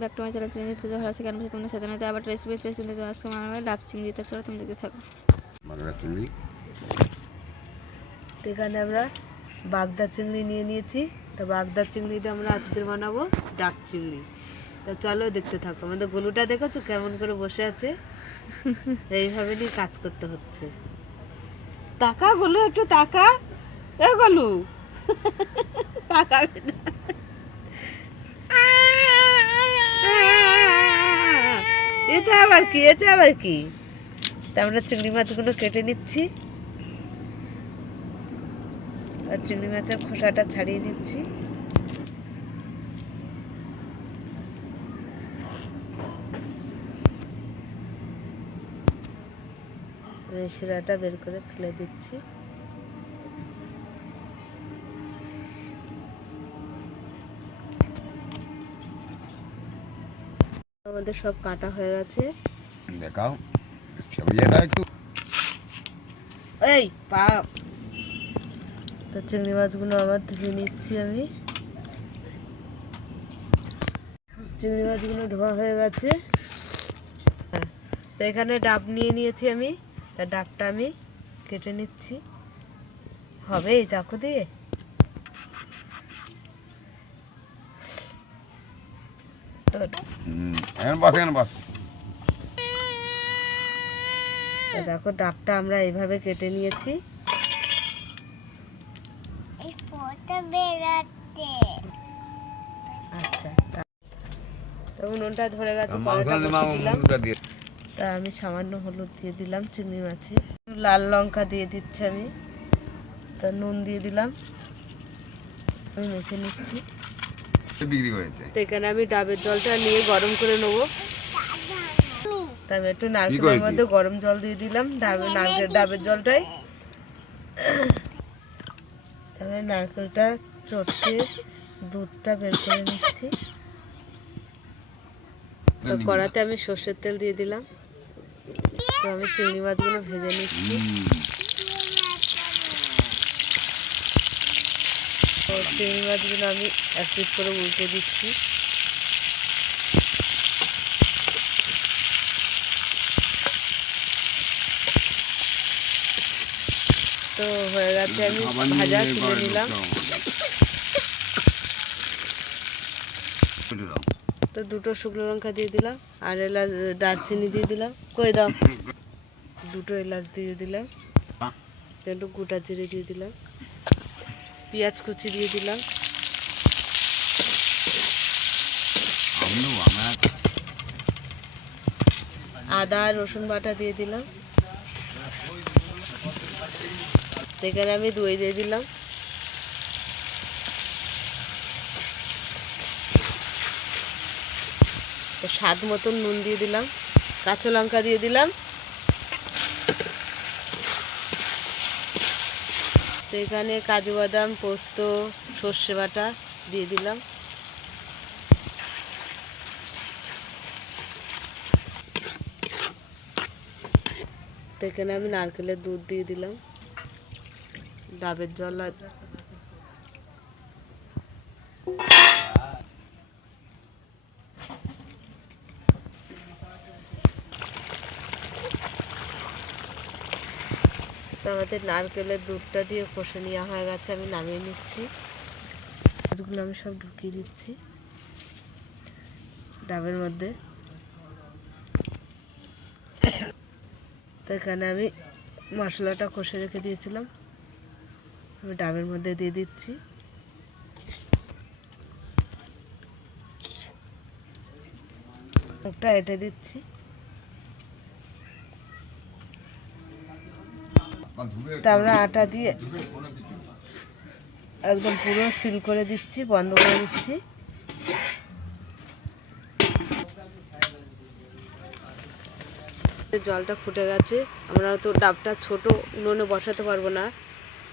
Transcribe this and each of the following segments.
Back to my channel channel তো ভালো আছে কেন তোমাদের সাথে নয়তো আবার রেসিপি রেসিপি কিন্তু আজকে আমার ডাব চিংড়ি তা করে তুমি দেখতে থাকো বাগড়া চিংড়ি এখানে আমরা বাগদা চিংড়ি নিয়ে নিয়েছি তো বাগদা চিংড়ি দিয়ে আমরা আজকে বানাবো চিংড়ি তা চলো দেখতে থাকো আমাদের গলুটা দেখেছ কেমন করে বসে আছে এইভাবে নিয়ে কাজ করতে হচ্ছে টাকা গলু একটু টাকা এ গলু তাকাবে না এতে আবার কি এতে আবার কি? তা আমরা চিংড়ি মাছগুলো কেটে নিচ্ছি। আর চিংড়ি মাছের খোসাটা ছাড়িয়ে নিচ্ছি। শিরাটা বের করে ফেলে দিচ্ছি। আমাদের সব কাটা হয়ে গেছে। দেখাও। ছবিয়ে দাও একটু। এই পা তো চিংড়ি মাছগুলো আবার ধুয়ে নিচ্ছি আমি। চিংড়ি মাছগুলো ধোয়া হয়ে গেছে। তো এখানে ডাব নিয়ে নিয়েছি আমি। তা ডাবটা আমি কেটে নিচ্ছি। হবে চাকু দিয়ে? তো হুম এখন বস এখন বস। দেখো ডাবটা আমরা এইভাবে কেটে নিয়েছি। আচ্ছা তো উনুনটা ধরে গেছে তা আমি সামান্য হলুদ দিয়ে দিলাম চিংড়ি মাছে লাল লঙ্কা দিয়ে দিচ্ছি আমি। তা নুন দিয়ে দিলাম। আমি মেখে নিচ্ছি। বিক্রি করেছে তো এখানে আমি ডাবের জলটা নিয়ে গরম করে নেব। তা আমি একটু নারকেলের মধ্যে গরম জল দিয়ে দিলাম ডাবের নারকেল ডাবের জলটাই। তারপরে নারকেলটা চটকে দুধটা বের করে নিচ্ছি। তো কড়াতে আমি সর্ষের তেল দিয়ে দিলাম। তো আমি চিংড়ি মাছগুলো ভেজে নিচ্ছি। তো চিংড়ি মাছগুলো আমি এক পিস করে উল্টে দিচ্ছি। তো হয়ে গেছে আমি ভাজা তুলে নিলাম। তো দুটো শুকনো লঙ্কা দিয়ে দিলাম আর এলাচ দারচিনি দিয়ে দিলাম। কই দাও? দুটো এলাচ দিয়ে দিলাম। একটু গোটা জিরে দিয়ে দিলাম। পেঁয়াজ কুচি দিয়ে দিলাম। আদা রসুন বাটা দিয়ে দিলাম। তো এখানে আমি দই দিয়ে দিলাম। তো স্বাদ মতন নুন দিয়ে দিলাম। কাঁচা লঙ্কা দিয়ে দিলাম। তো এখানে কাজু বাদাম, পোস্ত, সর্ষে বাটা দিয়ে দিলাম। তো এখানে আমি নারকেলের দুধ দিয়ে দিলাম। ডাবের জল আর তো আমাদের নারকেলের দুধটা দিয়ে কষে নেওয়া হয়ে গেছে, আমি নামিয়ে নিচ্ছি। মাছগুলো আমি সব ঢুকিয়ে দিচ্ছি। ডাবের মধ্যে। তো এখানে আমি মশলাটা কষে রেখে দিয়েছিলাম। আমি ডাবের মধ্যে দিয়ে দিচ্ছি। একটা এঁটে দিচ্ছি। তা আমরা আটা দিয়ে একদম পুরো সিল করে দিচ্ছি বন্ধ করে দিচ্ছি। জলটা ফুটে গেছে আমরা তো ডাবটা ছোট উনুনে বসাতে পারব না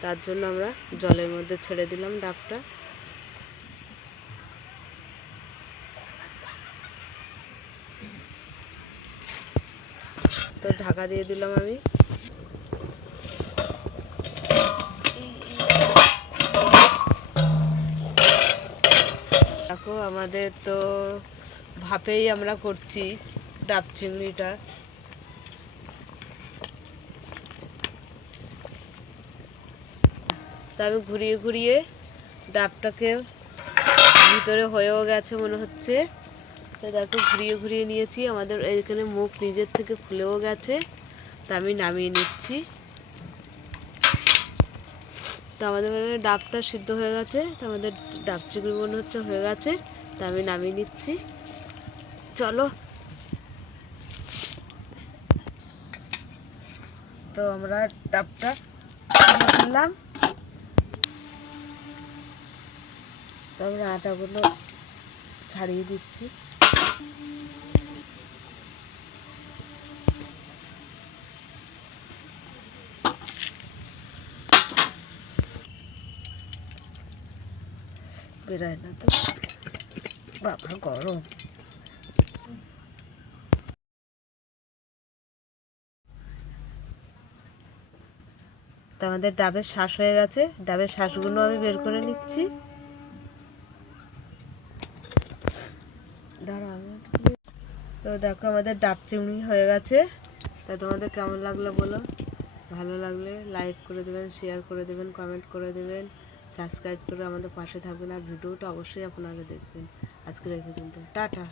তার জন্য আমরা জলের মধ্যে ছেড়ে দিলাম ডাবটা। তো ঢাকা দিয়ে দিলাম আমি। দেখো, আমাদের তো ভাপেই আমরা করছি ডাব চিংড়িটা। আমি ঘুরিয়ে ঘুরিয়ে ডাবটাকে ভিতরে হয়েও গেছে মনে হচ্ছে। তো দেখো, ঘুরিয়ে ঘুরিয়ে নিয়েছি। আমাদের এখানে মুখ নিজের থেকে খুলেও গেছে। তা আমি নামিয়ে নিচ্ছি। তো আমাদের মানে ডাবটা সিদ্ধ হয়ে গেছে, তো আমাদের ডাব চিংড়ি মনে হচ্ছে হয়ে গেছে, তা আমি নামিয়ে নিচ্ছি। চলো। তো আমরা ডাবটা তুলে ফেললাম তো আমরা আটাগুলো ছাড়িয়ে দিচ্ছি। বেরোয় না তো। বাবা গরম। তো আমাদের ডাবের শ্বাস হয়ে গেছে। ডাবের শ্বাসগুলো আমি বের করে নিচ্ছি। তো দেখো, আমাদের ডাব চিংড়ি হয়ে গেছে। তা তোমাদের কেমন লাগল বলো? ভালো লাগলে লাইক করে দেবেন শেয়ার করে দেবেন কমেন্ট করে দেবেন। সাবস্ক্রাইব করে আমাদের পাশে থাকবেন আর ভিডিওটা অবশ্যই আপনারা দেখবেন। আজকের এই পর্যন্ত। টাটা।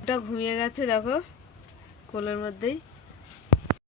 ওটা ঘুমিয়ে গেছে, দেখো। কোলের মধ্যেই।